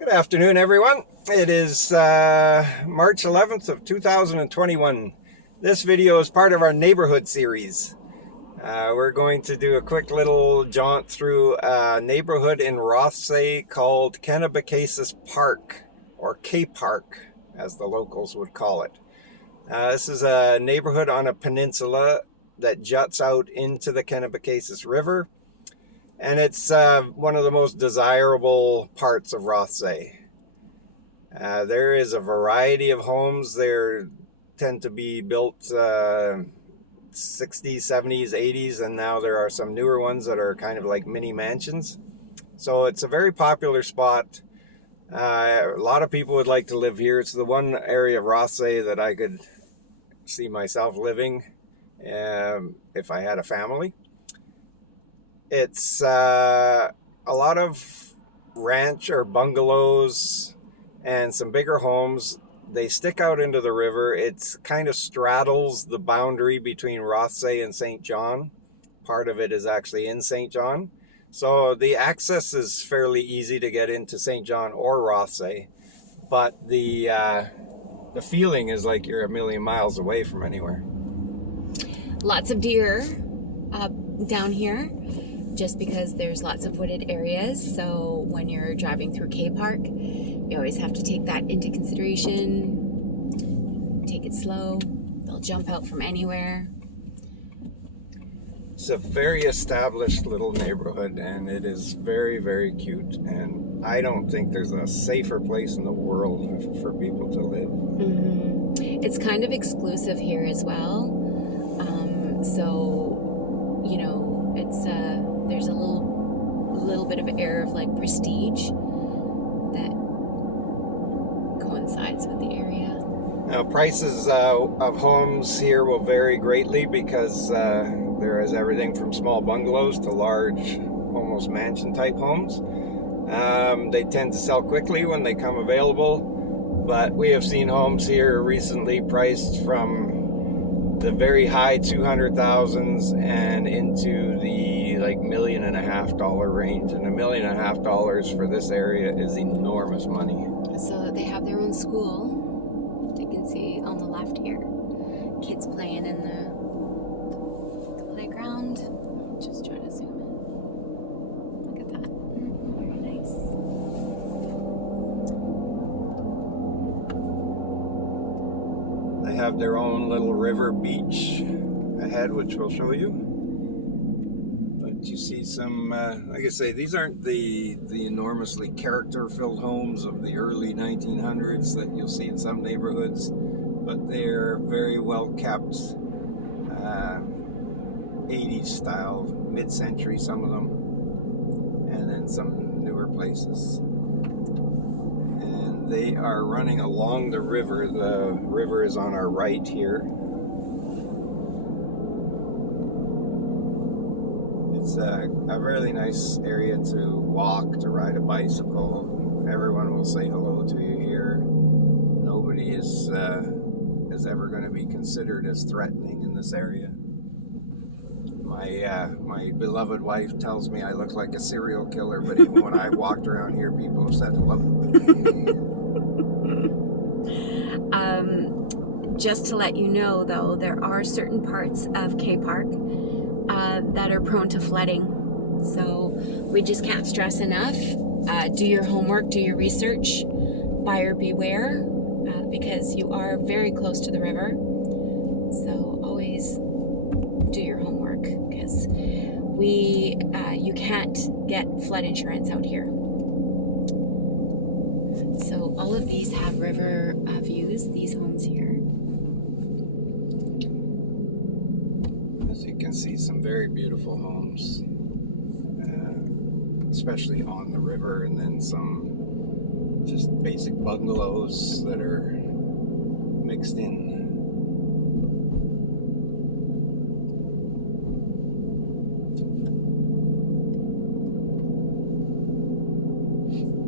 Good afternoon, everyone. It is March 11th of 2021. This video is part of our neighborhood series. We're going to do a quick little jaunt through a neighborhood in Rothesay called Kennebecasis Park, or K Park, as the locals would call it. This is a neighborhood on a peninsula that juts out into the Kennebecasis River. And it's one of the most desirable parts of Rothesay. There is a variety of homes. There tend to be built 60s, 70s, 80s, and now there are some newer ones that are kind of like mini mansions. So it's a very popular spot. A lot of people would like to live here. It's the one area of Rothesay that I could see myself living if I had a family. It's a lot of ranch or bungalows and some bigger homes. They stick out into the river. It's kind of straddles the boundary between Rothesay and St. John. Part of it is actually in St. John. So the access is fairly easy to get into St. John or Rothesay. But the feeling is like you're a million miles away from anywhere. Lots of deer down here, just because there's lots of wooded areas. So when you're driving through K Park, you always have to take that into consideration. Take it slow. They'll jump out from anywhere. It's a very established little neighborhood, and it is very, very cute. And I don't think there's a safer place in the world for people to live. Mm-hmm. It's kind of exclusive here as well. So, you know, it's there's a little bit of air of like prestige that coincides with the area. Now, prices of homes here will vary greatly because there is everything from small bungalows to large, almost mansion type homes. They tend to sell quickly when they come available, but we have seen homes here recently priced from the very high $200,000s and into the like $1.5 million range, and $1.5 million for this area is enormous money. So they have their own school. You can see on the left here, kids playing in the playground. Just try to zoom in. Look at that. Very nice. They have their own little river beach ahead, which we'll show you. But you see some, like I say, these aren't the enormously character-filled homes of the early 1900s that you'll see in some neighborhoods, but they're very well kept, 80s style, mid-century, some of them, and then some newer places. They are running along the river. The river is on our right here. It's a really nice area to walk, to ride a bicycle. Everyone will say hello to you here. Nobody is ever going to be considered as threatening in this area. My beloved wife tells me I look like a serial killer, but even when I walked around here, people have said hello. Just to let you know, though, there are certain parts of K Park that are prone to flooding. So we just can't stress enough. Do your homework, do your research, buyer beware, because you are very close to the river. So always do your homework, because you can't get flood insurance out here. So all of these have river views, these homes here. As you can see, some very beautiful homes, especially on the river, and then some just basic bungalows that are mixed in.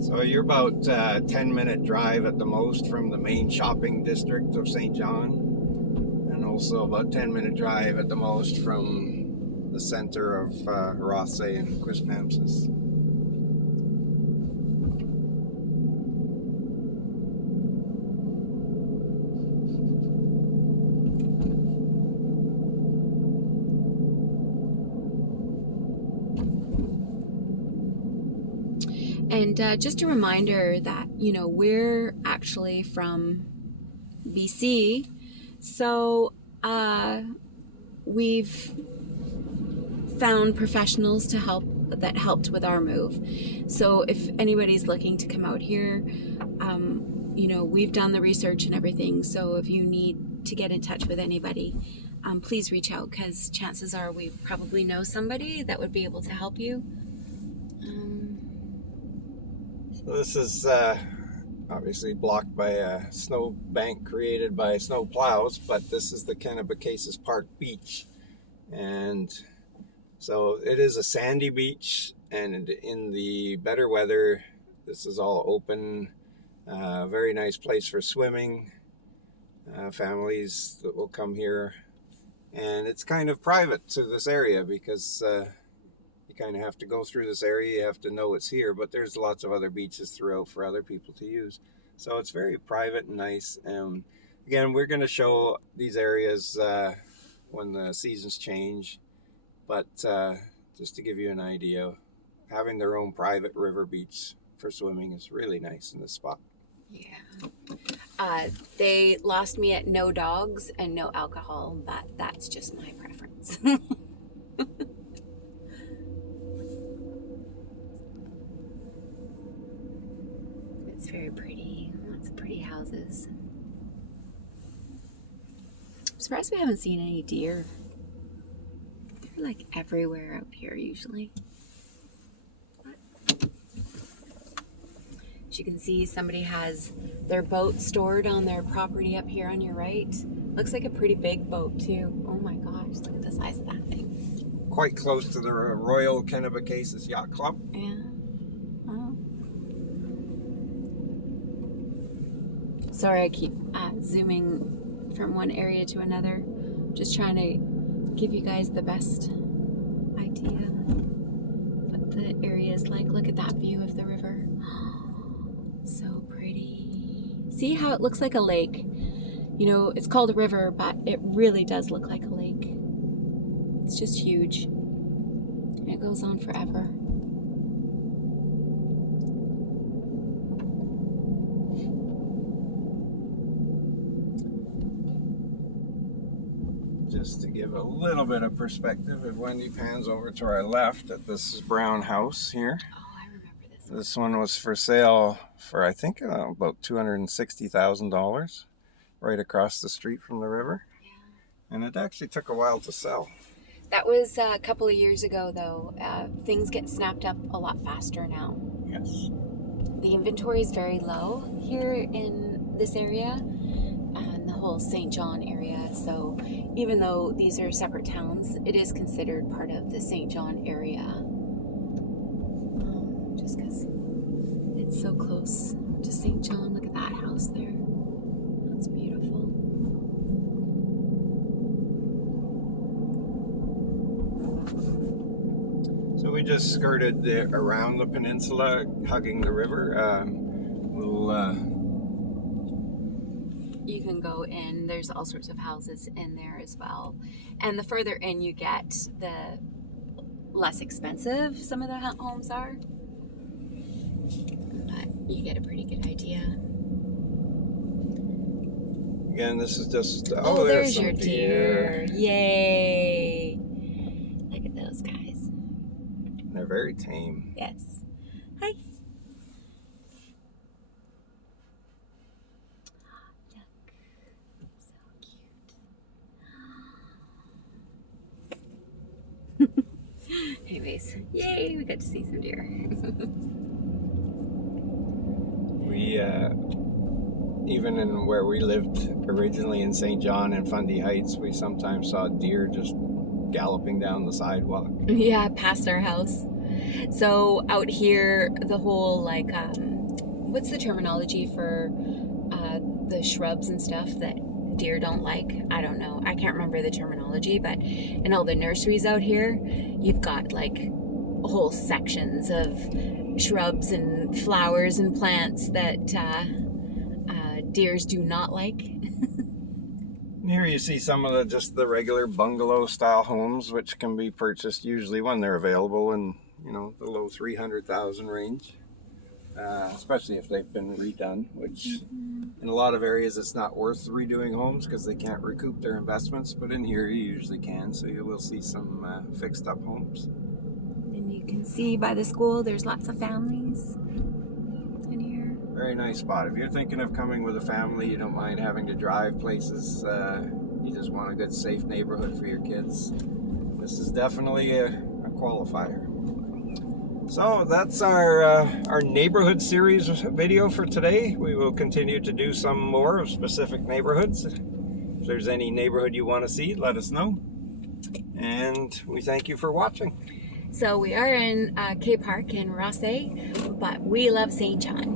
So you're about a 10-minute drive at the most from the main shopping district of St. John, and also about 10-minute drive at the most from the center of Rothesay and Kennebecasis. And just a reminder that, you know, we're actually from BC, so we've found professionals to helped with our move. So if anybody's looking to come out here, you know, we've done the research and everything. So if you need to get in touch with anybody, please reach out, because chances are we probably know somebody that would be able to help you. So this is obviously blocked by a snow bank created by snow plows, but this is the Kennebecasis Park beach. And so it is a sandy beach, and in the better weather, this is all open. Very nice place for swimming. Families that will come here, and it's kind of private to this area because you kind of have to go through this area. You have to know it's here, but there's lots of other beaches throughout for other people to use. So it's very private and nice. Again, we're going to show these areas when the seasons change. But just to give you an idea, having their own private river beach for swimming is really nice in this spot. Yeah. They lost me at no dogs and no alcohol, but that's just my preference. It's very pretty. Lots of pretty houses. I'm surprised we haven't seen any deer. They're like everywhere up here usually. But as you can see, somebody has their boat stored on their property up here on your right. Looks like a pretty big boat too. Oh my gosh, look at the size of that thing. Quite close to the Royal Kennebecasis Yacht Club. Yeah. Oh. Sorry, I keep zooming from one area to another. Just trying to give you guys the best idea what the area is like. Look at that view of the river. So pretty. See how it looks like a lake? You know, it's called a river, but it really does look like a lake. It's just huge. And it goes on forever. Just to give a little bit of perspective, if Wendy pans over to our left at this brown house here. Oh, I remember this one. This one was for sale for, I think, about $260,000 right across the street from the river. Yeah. And it actually took a while to sell. That was a couple of years ago, though. Things get snapped up a lot faster now. Yes. The inventory is very low here in this area and the whole St. John area. So even though these are separate towns, it is considered part of the St. John area. Just because it's so close to St. John. Look at that house there. That's beautiful. So we just skirted around the peninsula, hugging the river. You can go in. There's all sorts of houses in there as well. And the further in you get, the less expensive some of the homes are. But you get a pretty good idea. Again, this is just... Oh, there's your deer. Yay. Look at those guys. They're very tame. Yes. Hi. Look. So cute. Anyways, yay, we got to see some deer. We, even in where we lived originally in St. John and Fundy Heights, we sometimes saw deer just galloping down the sidewalk. Yeah, past our house. So out here, the whole, like, what's the terminology for the shrubs and stuff that deer don't like? I don't know. I can't remember the terminology, but in all the nurseries out here, you've got like whole sections of shrubs and flowers and plants that deers do not like. And here you see some of just the regular bungalow style homes, which can be purchased usually when they're available in, you know, the low 300,000 range. especially if they've been redone, which in a lot of areas it's not worth redoing homes because they can't recoup their investments, but in here you usually can, so you will see some fixed up homes. And you can see by the school there's lots of families in here. Very nice spot. If you're thinking of coming with a family, you don't mind having to drive places, you just want a good safe neighborhood for your kids, this is definitely a qualifier. So that's our neighborhood series video for today. We will continue to do some more of specific neighborhoods. If there's any neighborhood you want to see, let us know. And we thank you for watching. So we are in K Park in Rothesay, but we love St. John.